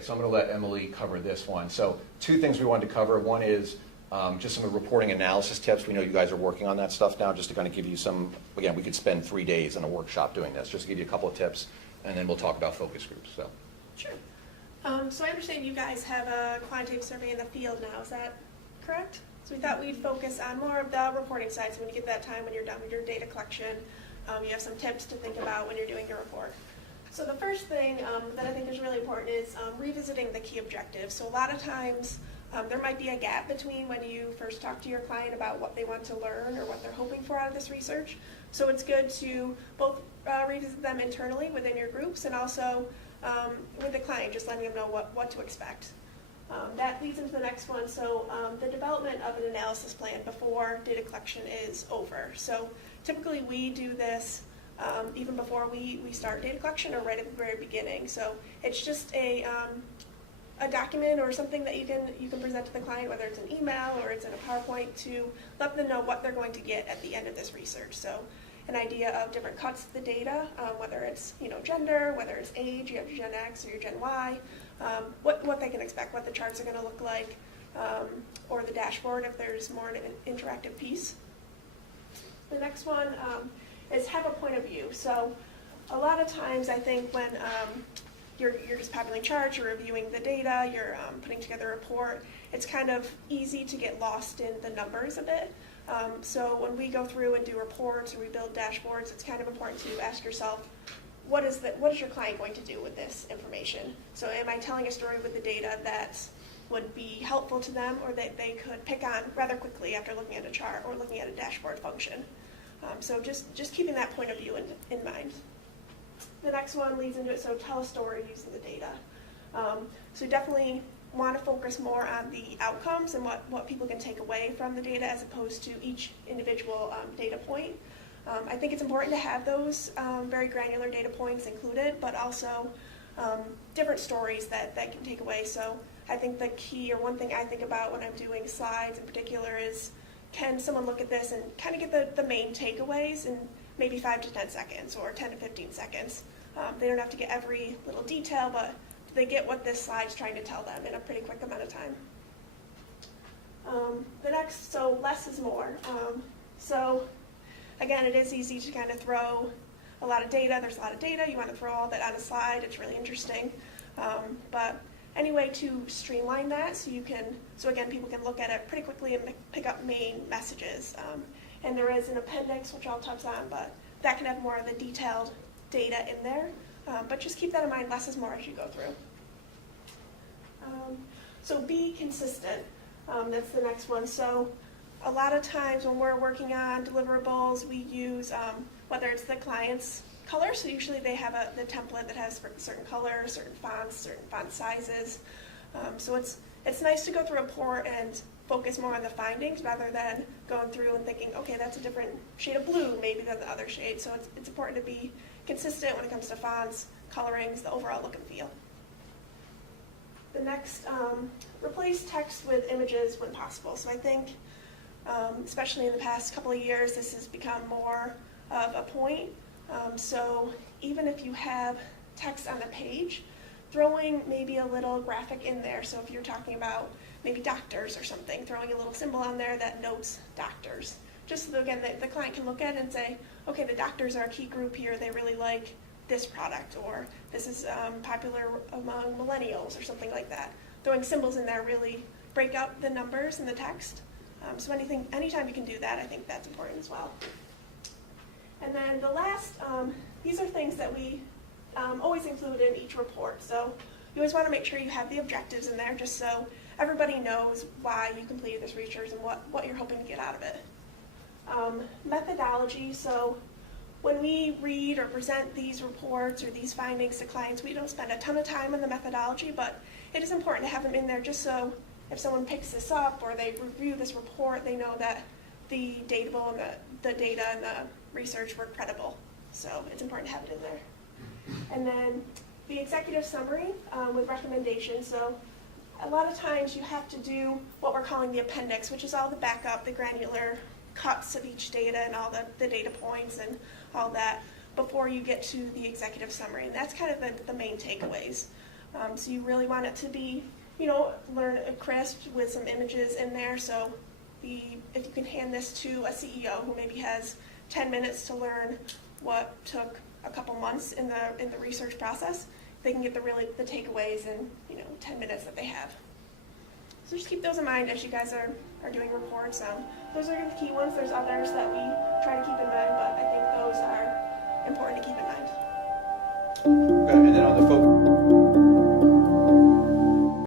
Okay, so I'm going to let Emily cover this one. So 2 things we wanted to cover. One is just some reporting analysis tips. We know you guys are working on that stuff now, just to kind of give you some, again, we could spend 3 days in a workshop doing this, just to give you a couple of tips, and then we'll talk about focus groups. So. Sure. So I understand you guys have a quantitative survey in the field now, is that correct? So we thought we'd focus on more of the reporting side, so when you get that time when you're done with your data collection, you have some tips to think about when you're doing your report. So the first thing that I think is really important is revisiting the key objectives. So a lot of times there might be a gap between when you first talk to your client about what they want to learn or what they're hoping for out of this research. So it's good to both revisit them internally within your groups and also with the client, just letting them know what to expect. That leads into the next one. So the development of an analysis plan before data collection is over. So typically we do this even before we start data collection or right at the very beginning. So it's just a document or something that you can present to the client, whether it's an email or it's in a PowerPoint, to let them know what they're going to get at the end of this research. So an idea of different cuts of the data, whether it's gender, whether it's age, you have your Gen X or your Gen Y, what they can expect, what the charts are going to look like, or the dashboard if there's more an interactive piece. The next one is have a point of view. So a lot of times I think when you're just populating charts, you're reviewing the data, you're putting together a report, it's kind of easy to get lost in the numbers a bit. So when we go through and do reports or we build dashboards, it's kind of important to ask yourself, what is your client going to do with this information? So am I telling a story with the data that would be helpful to them or that they could pick on rather quickly after looking at a chart or looking at a dashboard function? So just keeping that point of view in mind. The next one leads into it, so tell a story using the data. So definitely want to focus more on the outcomes and what people can take away from the data as opposed to each individual data point. I think it's important to have those very granular data points included, but also different stories that can take away. So I think the key, or one thing I think about when I'm doing slides in particular, is can someone look at this and kind of get the main takeaways in maybe 5 to 10 seconds or 10 to 15 seconds. They don't have to get every little detail, but they get what this slide's trying to tell them in a pretty quick amount of time. The next, so less is more. So again, it is easy to kind of throw a lot of data. There's a lot of data. You want to throw all that on a slide. It's really interesting. But any way to streamline that so again, people can look at it pretty quickly and pick up main messages. And there is an appendix, which I'll touch on, but that can have more of the detailed data in there. But just keep that in mind, less is more as you go through. So be consistent. That's the next one. So a lot of times when we're working on deliverables, we use, whether it's the client's color, so usually they have the template that has certain colors, certain fonts, certain font sizes. So it's nice to go through a report and focus more on the findings rather than going through and thinking, okay, that's a different shade of blue maybe than the other shade. So it's important to be consistent when it comes to fonts, colorings, the overall look and feel. The next, replace text with images when possible. So I think, especially in the past couple of years, this has become more of a point. So even if you have text on the page, throwing maybe a little graphic in there. So if you're talking about maybe doctors or something, throwing a little symbol on there that notes doctors. Just so, again, the client can look at it and say, okay, the doctors are a key group here. They really like this product, or this is popular among millennials, or something like that. Throwing symbols in there really break out the numbers in the text. So anytime you can do that, I think that's important as well. And then the last, these are things that we always include in each report. So you always want to make sure you have the objectives in there, just so everybody knows why you completed this research and what you're hoping to get out of it. Methodology, so when we read or present these reports or these findings to clients, we don't spend a ton of time on the methodology, but it is important to have them in there just so if someone picks this up or they review this report, they know that the data and the data and the research were credible. So it's important to have it in there. And then the executive summary with recommendations. So a lot of times you have to do what we're calling the appendix, which is all the backup, the granular cuts of each data and all the data points and all that before you get to the executive summary. And that's kind of the main takeaways. So you really want it to be, learn crisp with some images in there. So if you can hand this to a CEO who maybe has 10 minutes to learn what took a couple months in the research process, they can get the takeaways in 10 minutes that they have. So just keep those in mind as you guys are doing reports. Those are the key ones. There's others that we try to keep in mind, but I think those are important to keep in mind. Okay, and then on the focus.